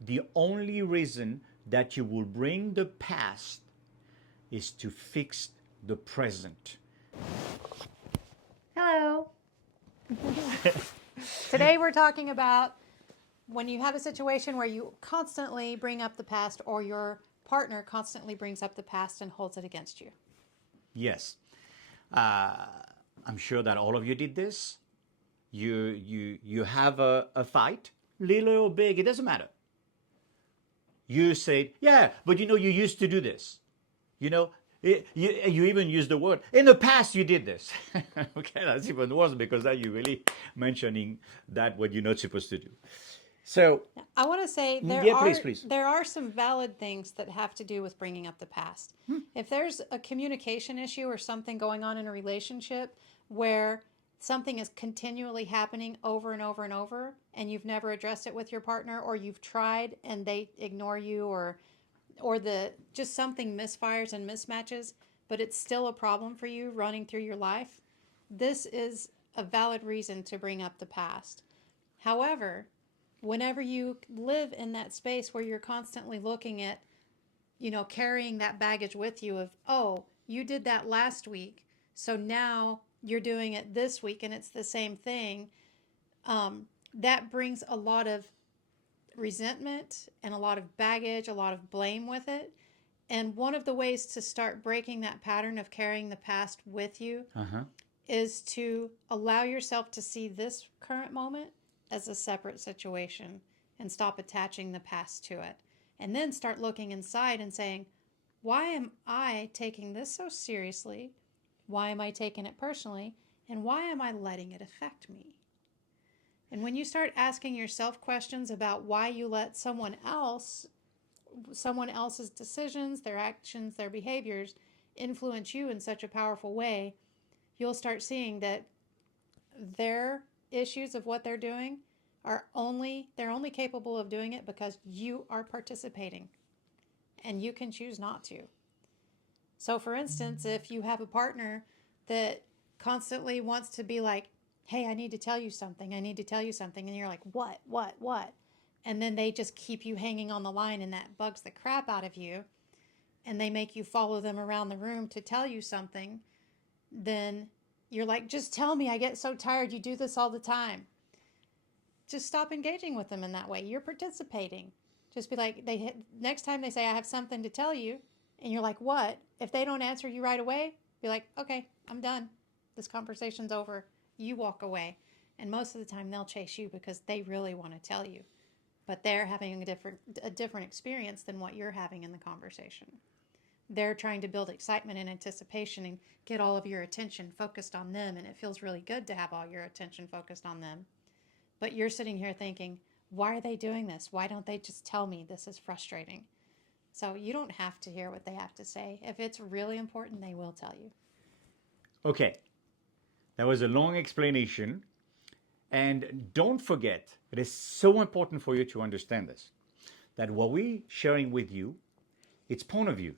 The only reason that you will bring the past is to fix the present. Hello. Today we're talking about when you have a situation where you constantly bring up the past or your partner constantly brings up the past and holds it against you. Yes. I'm sure that all of you did this. You have a fight, little or big, it doesn't matter. You say, yeah, but you know, you used to do this. You know, you even use the word, in the past you did this. Okay, that's even worse because now you're really mentioning that what you're not supposed to do. So, I want to say yeah, please, please. there are some valid things that have to do with bringing up the past. If there's a communication issue or something going on in a relationship where something is continually happening over and over and over and you've never addressed it with your partner, or you've tried and they ignore you, or the just something misfires and mismatches, but it's still a problem for you running through your life, this is a valid reason to bring up the past. However, whenever you live in that space where you're constantly looking at, carrying that baggage with you of, oh, you did that last week, so now you're doing it this week and it's the same thing, that brings a lot of resentment and a lot of baggage, a lot of blame with it. And one of the ways to start breaking that pattern of carrying the past with you is to allow yourself to see this current moment as a separate situation and stop attaching the past to it. And then start looking inside and saying, why am I taking this so seriously? Why am I taking it personally? And why am I letting it affect me? And when you start asking yourself questions about why you let someone else's decisions, their actions, their behaviors influence you in such a powerful way, you'll start seeing that their issues of what they're doing they're only capable of doing it because you are participating, and you can choose not to. So for instance, if you have a partner that constantly wants to be like, hey, I need to tell you something, and you're like, what? And then they just keep you hanging on the line, and that bugs the crap out of you, and they make you follow them around the room to tell you something, then you're like, just tell me, I get so tired, you do this all the time. Just stop engaging with them in that way. You're participating. Just be like, next time they say, I have something to tell you, and you're like, what? If they don't answer you right away, be like, okay, I'm done. This conversation's over. You walk away. And most of the time they'll chase you because they really want to tell you. But they're having a different experience than what you're having in the conversation. They're trying to build excitement and anticipation and get all of your attention focused on them, and it feels really good to have all your attention focused on them. But you're sitting here thinking, why are they doing this? Why don't they just tell me? This is frustrating. So you don't have to hear what they have to say. If it's really important, they will tell you. Okay. That was a long explanation. And don't forget, it is so important for you to understand this, that what we're sharing with you, it's point of view.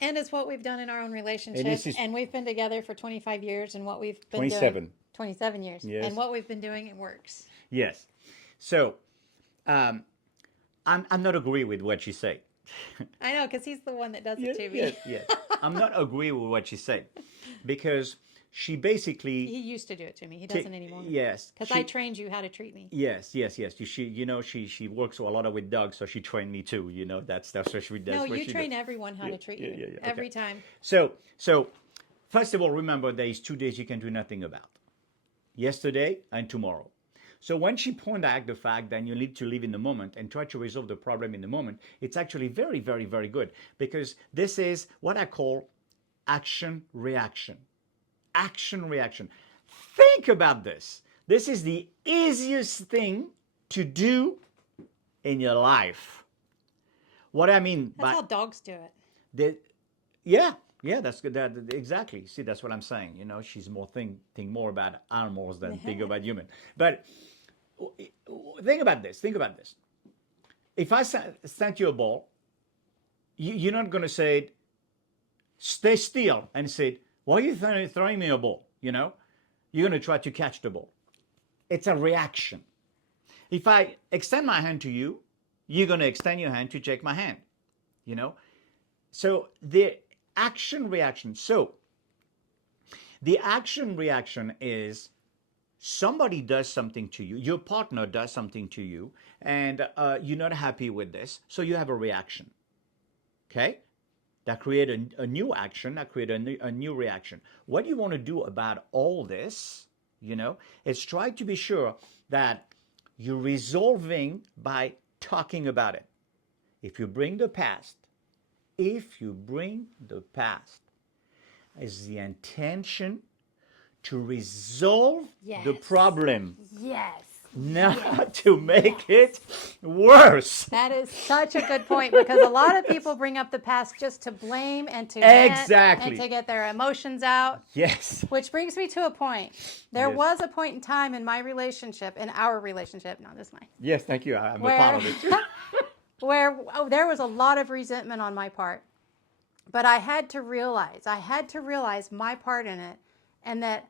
And it's what we've done in our own relationship. And we've been together for 25 years, and what we've been 27. doing. 27 years. Yes. And what we've been doing, it works. Yes. So, I'm not agree with what she said. I know, because he's the one that does it to me. Yes. I'm not agree with what she said, because she basically. He used to do it to me. He doesn't anymore. Yes. Because I trained you how to treat me. Yes. She works a lot with dogs, so she trained me too. That's what she does. No, you train everyone how to treat you. Yeah. Every time. So first of all, remember there is 2 days you can do nothing about. Yesterday and tomorrow. So when she pointed out the fact that you need to live in the moment and try to resolve the problem in the moment, it's actually very, very, very good, because this is what I call action reaction. Action reaction. Think about this. This is the easiest thing to do in your life. What I mean That's how dogs do it. Yeah, that's good. Exactly. See, that's what I'm saying. She's more think more about animals than think about human. But think about this. If I sent you a ball, you're not going to say, stay still, and say, why are you throwing me a ball? You're going to try to catch the ball. It's a reaction. If I extend my hand to you, you're going to extend your hand to shake my hand, you know? So the action reaction. So the action reaction is somebody does something to you, your partner does something to you, and you're not happy with this, so you have a reaction. Okay? That create a new action, that create a new reaction. What you want to do about all this, is try to be sure that you're resolving by talking about it. If you bring the past, if you bring the past, is the intention to resolve the Yes. problem, Yes. not to make it worse. That is such a good point, because a lot of people bring up the past just to blame and to vent Exactly. and to get their emotions out. Yes. Which brings me to a point. There Yes. was a point in time in my relationship, in our relationship, not this mine, Yes, thank you. I'm a where part of it too. where there was a lot of resentment on my part. But I had to realize my part in it, and that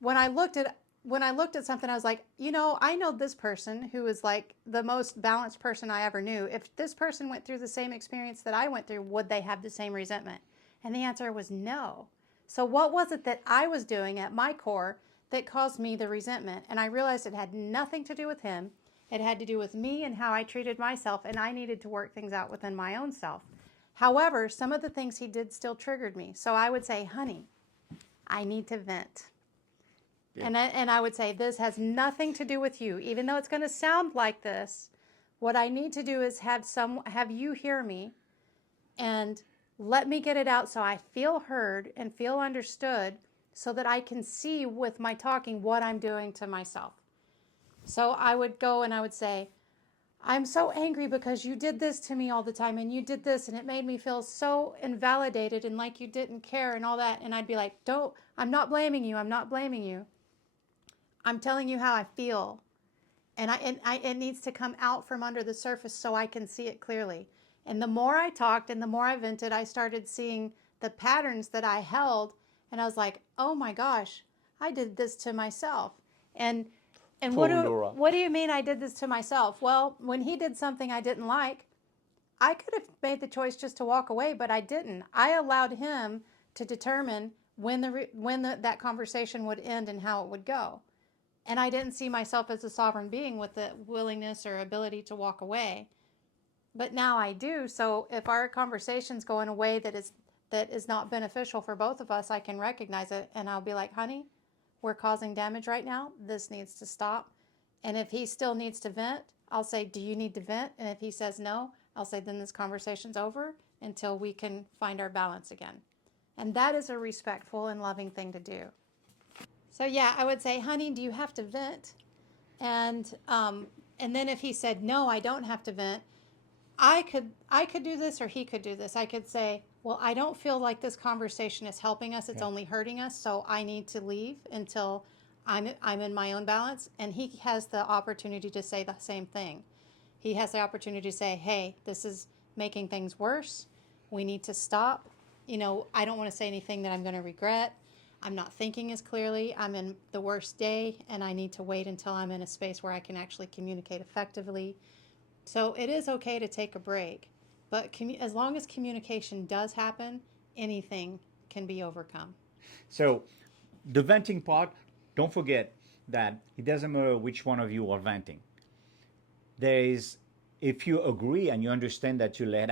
when I looked at something, I was like, I know this person who is like the most balanced person I ever knew. If this person went through the same experience that I went through, would they have the same resentment? And the answer was no. So what was it that I was doing at my core that caused me the resentment? And I realized it had nothing to do with him. It had to do with me and how I treated myself, and I needed to work things out within my own self. However, some of the things he did still triggered me. So I would say, honey, I need to vent. Yeah. And I would say, this has nothing to do with you. Even though it's going to sound like this, what I need to do is have you hear me and let me get it out so I feel heard and feel understood, so that I can see with my talking what I'm doing to myself. So I would go and I would say, I'm so angry because you did this to me all the time, and you did this, and it made me feel so invalidated and like you didn't care and all that. And I'd be like, I'm not blaming you. I'm not blaming you. I'm telling you how I feel. And it needs to come out from under the surface so I can see it clearly. And the more I talked and the more I vented, I started seeing the patterns that I held. And I was like, oh my gosh, I did this to myself. And what do you mean I did this to myself? Well, when he did something I didn't like, I could have made the choice just to walk away, but I didn't. I allowed him to determine when that conversation would end and how it would go. And I didn't see myself as a sovereign being with the willingness or ability to walk away. But now I do. So if our conversation's go in a way that is not beneficial for both of us, I can recognize it, and I'll be like, honey, we're causing damage right now. This needs to stop. And if he still needs to vent, I'll say, do you need to vent? And if he says no, I'll say, then this conversation's over until we can find our balance again. And that is a respectful and loving thing to do. So yeah, I would say, honey, do you have to vent? And then if he said, no, I don't have to vent, I could do this, or he could do this. I could say, well, I don't feel like this conversation is helping us. It's only hurting us. So I need to leave until I'm in my own balance. And he has the opportunity to say the same thing. He has the opportunity to say, hey, this is making things worse. We need to stop. I don't want to say anything that I'm going to regret. I'm not thinking as clearly. I'm in the worst day, and I need to wait until I'm in a space where I can actually communicate effectively. So it is okay to take a break, but as long as communication does happen, anything can be overcome. So the venting part, don't forget that it doesn't matter which one of you are venting. If you agree and you understand that you let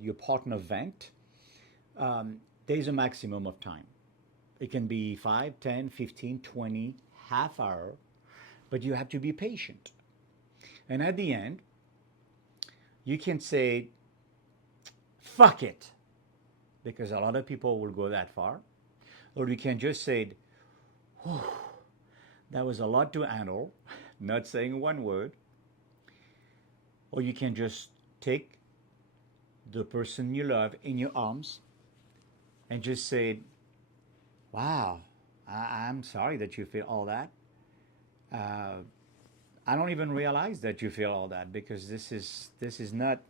your partner vent, there's a maximum of time. It can be 5, 10, 15, 20, half hour, but you have to be patient. And at the end, you can say, fuck it, because a lot of people will go that far. Or you can just say, that was a lot to handle, not saying one word. Or you can just take the person you love in your arms and just say, wow, I'm sorry that you feel all that. I don't even realize that you feel all that, because this is not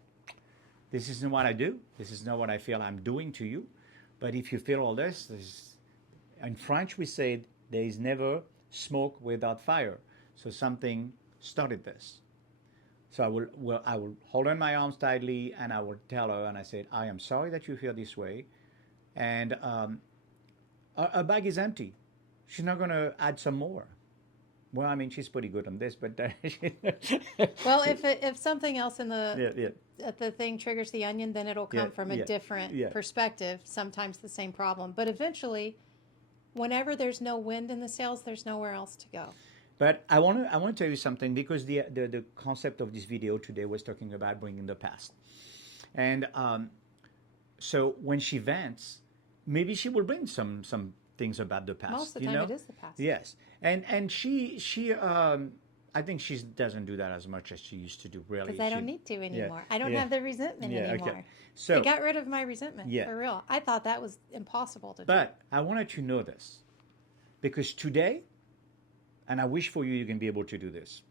what I do. This is not what I feel I'm doing to you. But if you feel all this, in French we say there is never smoke without fire. So something started this. So I will hold on my arms tightly, and I will tell her, and I said, I am sorry that you feel this way, and her bag is empty. She's not going to add some more. Well, I mean, she's pretty good on this, but Well, if something else in yeah, yeah, the thing triggers the onion, then it'll yeah, come from a yeah, different yeah. perspective. Sometimes the same problem, but eventually, whenever there's no wind in the sails, there's nowhere else to go. But I want to tell you something because the concept of this video today was talking about bringing the past, and so when she vents, maybe she will bring some things about the past. Most of the time, it is the past. Yes, and she I think she doesn't do that as much as she used to do. Really, Because I don't She- need to yeah, anymore. I don't yeah, have the resentment yeah. anymore. Okay, I so got rid of my resentment Yeah. for real. I thought that was impossible to do. but I wanted to know this because today, and I wish for you can be able to do this.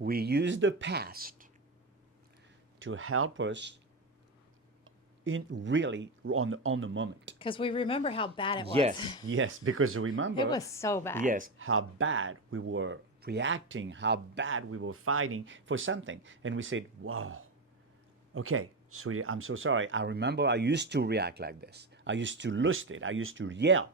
We use the past to help us in really on the moment. Because we remember how bad it was. Yes, yes, because remember, It was so bad. yes, how bad we were reacting, how bad we were fighting for something, and we said, "Wow, okay, sweetie, I'm so sorry. I remember I used to react like this. I used to lose it. I used to yell."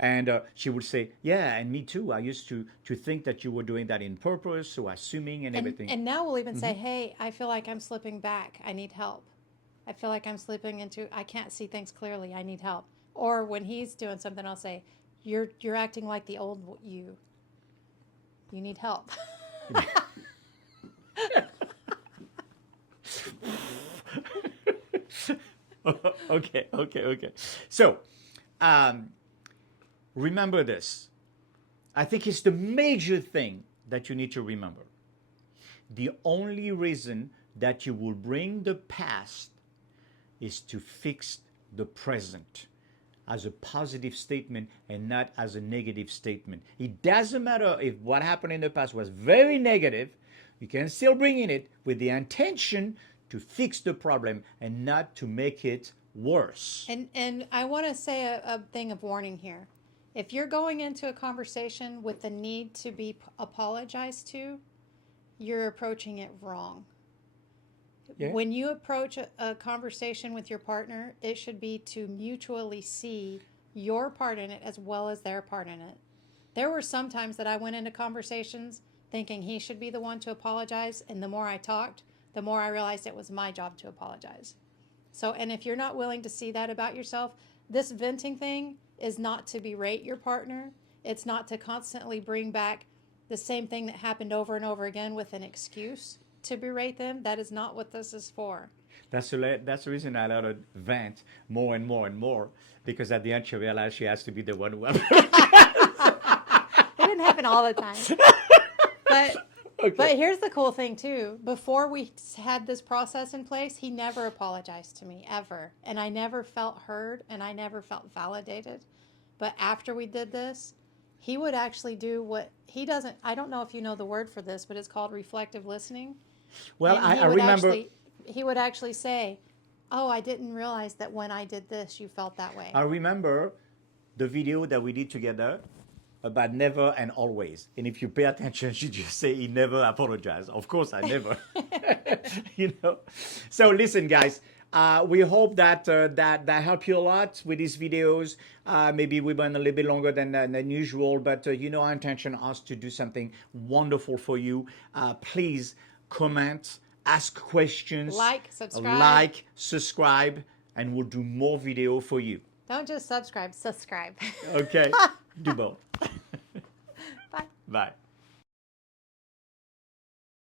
And she would say, "Yeah, and me too. I used to think that you were doing that in purpose, so assuming and everything." And now we'll even say, hey, I feel like I'm slipping back. I need help. I feel like I'm slipping into, I can't see things clearly. I need help. Or when he's doing something, I'll say, you're acting like the old you. You need help. Okay. So, remember this. I think it's the major thing that you need to remember. The only reason that you will bring the past is to fix the present as a positive statement and not as a negative statement. It doesn't matter if what happened in the past was very negative, you can still bring in it with the intention to fix the problem and not to make it worse. And I want to say a thing of warning here. If you're going into a conversation with the need to be apologized to, you're approaching it wrong. Yeah. When you approach a conversation with your partner, it should be to mutually see your part in it as well as their part in it. There were some times that I went into conversations thinking he should be the one to apologize, and the more I talked, the more I realized it was my job to apologize. So, and if you're not willing to see that about yourself, this venting thing is not to berate your partner. It's not to constantly bring back the same thing that happened over and over again with an excuse to berate them. That is not what this is for. That's the reason I let her vent more and more and more, because at the end she realized she has to be the one who. It didn't happen all the time. But here's the cool thing too. Before we had this process in place, he never apologized to me ever, and I never felt heard and I never felt validated. But after we did this, he would actually do what he doesn't. I don't know if you know the word for this, but it's called reflective listening. Well, And I remember. He would actually say, "Oh, I didn't realize that when I did this, you felt that way." I remember the video that we did together about never and always. And if you pay attention, she just say he never apologized. Of course, I never. You know. So listen, guys. We hope that that helped you a lot with these videos. Maybe we went a little bit longer than usual, but you know our intention is to do something wonderful for you. Please comment, ask questions, Like, subscribe, and we'll do more video for you. Don't just subscribe. Okay, do both. Bye. Bye.